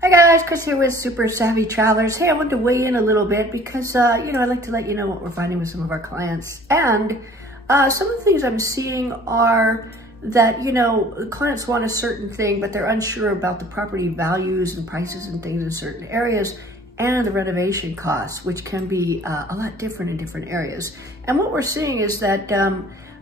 Hi guys, Chris here with Super Savvy Travelers. Hey, I wanted to weigh in a little bit because, I'd like to let you know what we're finding with some of our clients. And some of the things I'm seeing are that, the clients want a certain thing, but they're unsure about the property values and prices and things in certain areas and the renovation costs, which can be a lot different in different areas. And what we're seeing is that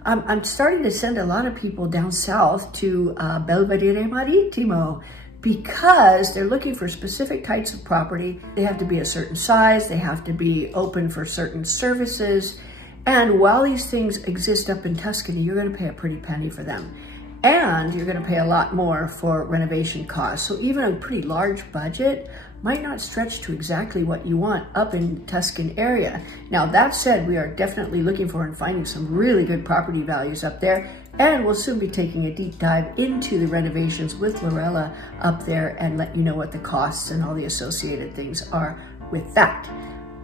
I'm starting to send a lot of people down south to Belvedere Marittimo, because they're looking for specific types of property. They have to be a certain size, they have to be open for certain services. And while these things exist up in Tuscany, you're gonna pay a pretty penny for them. And you're gonna pay a lot more for renovation costs. So even a pretty large budget might not stretch to exactly what you want up in Tuscan area. Now that said, we are definitely looking for and finding some really good property values up there. And we'll soon be taking a deep dive into the renovations with Lorella up there and let you know what the costs and all the associated things are with that.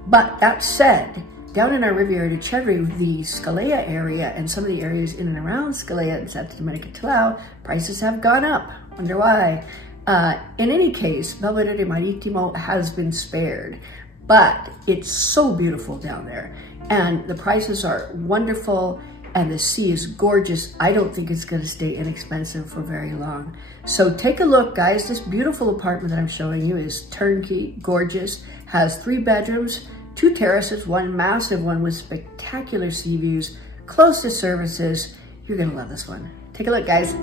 But that said, down in our Riviera di Cedri, the Scalea area and some of the areas in and around Scalea and Santa Domenica Tilao, prices have gone up. Wonder why? In any case, Belvedere Marittimo has been spared, but it's so beautiful down there. And the prices are wonderful. And the sea is gorgeous. I don't think it's gonna stay inexpensive for very long. So take a look, guys. This beautiful apartment that I'm showing you is turnkey, gorgeous, has 3 bedrooms, 2 terraces, 1 massive one with spectacular sea views, close to services. You're gonna love this one. Take a look, guys.